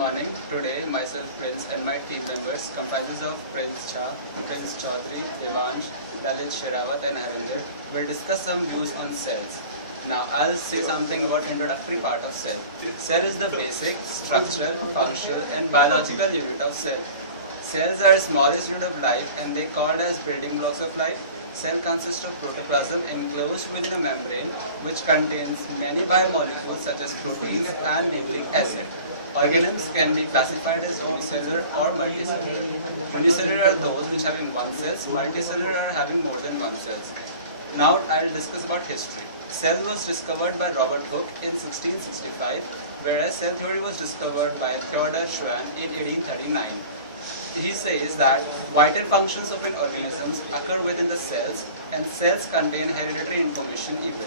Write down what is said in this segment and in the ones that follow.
morning. Today, myself, Prince, and my team members comprises of Prince Cha, Prince Chaudhary, Devansh, Lalit Sherawat, and Harinder will discuss some views on cells. Now, I'll say something about introductory part of cell. Cell is the basic, structural, functional, and biological unit of cell. Cells are smallest unit of life, and they called as building blocks of life. Cell consists of protoplasm enclosed within a membrane which contains many biomolecules such as proteins and nucleic acid. Organisms can be classified as unicellular or multicellular. Unicellular are those which having one cells, multicellular are having more than one cells. Now I'll discuss about history. Cell was discovered by Robert Hooke in 1665, whereas cell theory was discovered by Theodor Schwann in 1839. He says that vital functions of an organism occur within the cells, and cells contain hereditary information even.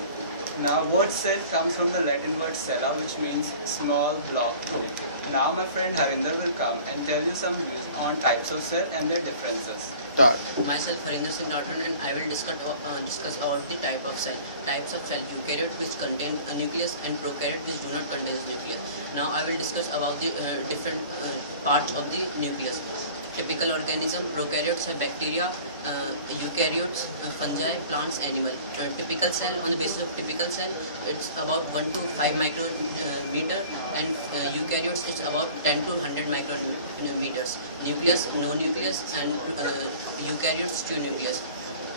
Now, word cell comes from the Latin word cella, which means small block room. Now, my friend Harinder will come and tell you some views on types of cell and their differences. Myself, Harinder Singh Norton, and I will discuss about the type of cell. Types of cell: eukaryote, which contain a nucleus, and prokaryote, which do not contain a nucleus. Now, I will discuss about the different parts of the nucleus. Typical organism: prokaryotes have bacteria, eukaryotes, fungi, plants, animal. Typical cell, on the basis of typical cell, it's about 1 to 5 micrometer, and eukaryotes it's about 10 to 100 micrometers. Nucleus, no nucleus, and eukaryotes, two nucleus.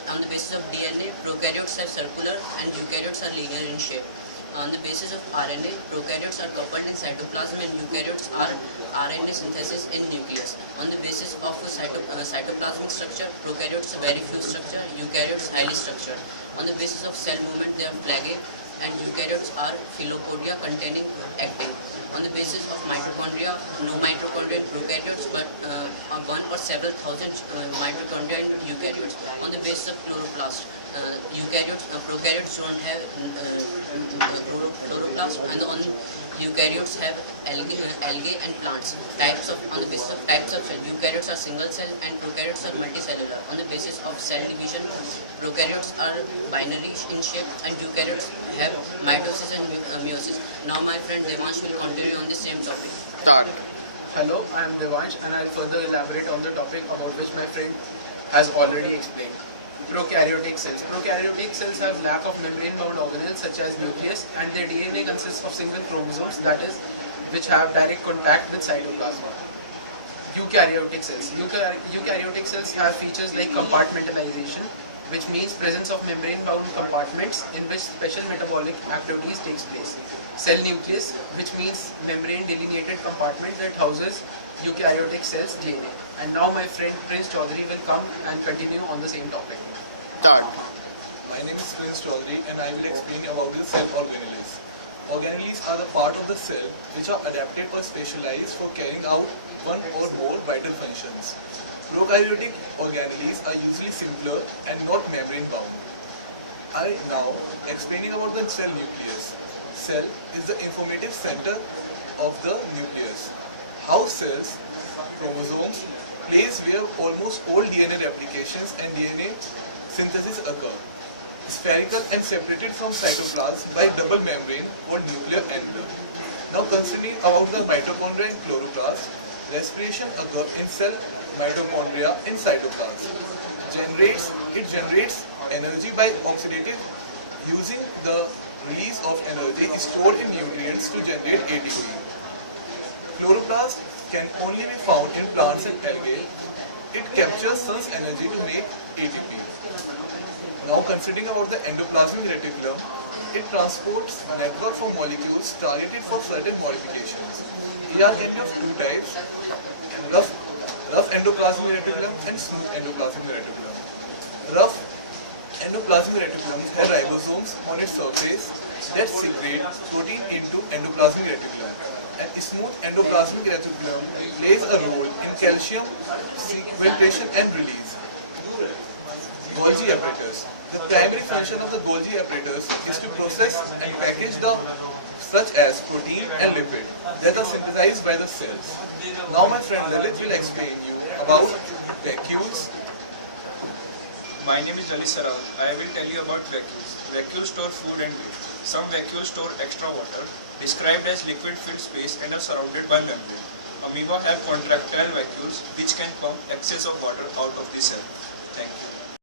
On the basis of DNA, prokaryotes have circular and eukaryotes are linear in shape. On the basis of RNA, prokaryotes are coupled in cytoplasm and eukaryotes are RNA synthesis in nucleus. On the basis of cytoplasmic structure, prokaryotes are very few structure, eukaryotes highly structured. On the basis of cell movement, they are flagellate, and eukaryotes are philopodia containing actin. On the basis of mitochondria, no mitochondria in prokaryotes, but one or several thousand mitochondria in eukaryotes. On the basis of chloroplast, prokaryotes don't have chloroplast, and on eukaryotes have algae and plants. On the basis of types of cell, eukaryotes are single cell and prokaryotes are multicellular. On the basis of cell division, prokaryotes are binary in shape and eukaryotes have mitosis and meiosis. Now my friend Devansh will continue on the same topic. Hello, I am Devansh and I'll further elaborate on the topic about which my friend has already explained. Prokaryotic cells. Prokaryotic cells have lack of membrane-bound organelles such as nucleus, and their DNA consists of single chromosomes, that is, which have direct contact with cytoplasm. Eukaryotic cells. Eukaryotic cells have features like compartmentalization, which means presence of membrane-bound compartments in which special metabolic activities takes place. Cell nucleus, which means membrane-delineated compartment that houses eukaryotic cells' DNA. And now my friend Prince Chaudhary will come and continue on the same topic. My name is Prince Chaudhary and I will explain about the cell organelles. Organelles are the part of the cell which are adapted or specialized for carrying out one or more vital functions. Prokaryotic organelles are usually simpler and not membrane bound. I now explaining about the cell nucleus. Cell is the informative center of the nucleus. How cells, chromosomes, place where almost all DNA replications and DNA synthesis occur. Spherical and separated from cytoplasm by double membrane called nuclear envelope. Now considering about the mitochondria and chloroplast, respiration occurs in cell mitochondria in cytoplasm. It generates energy by oxidative using the release of energy stored in nutrients to generate ATP. Chloroplast can only be found in plants and algae. It captures sun's energy to make ATP. Now considering about the endoplasmic reticulum, it transports network of molecules targeted for certain modifications. Here are can be of two types, rough endoplasmic reticulum and smooth endoplasmic reticulum. Rough endoplasmic reticulum has ribosomes on its surface that secrete protein into endoplasmic reticulum. And smooth endoplasmic reticulum plays a role in calcium sequestration and release. Golgi apparatus. The primary function of the Golgi apparatus is to process and package the such as protein and lipid that are synthesized by the cells. Now my friend Lalit will explain you about vacuoles. My name is Lalit Sarawat. I will tell you about vacuoles. Vacuoles store food and waste. Some vacuoles store extra water, described as liquid-filled space and are surrounded by membrane. amoeba have contractile vacuoles which can pump excess of water out of the cell. Thank you.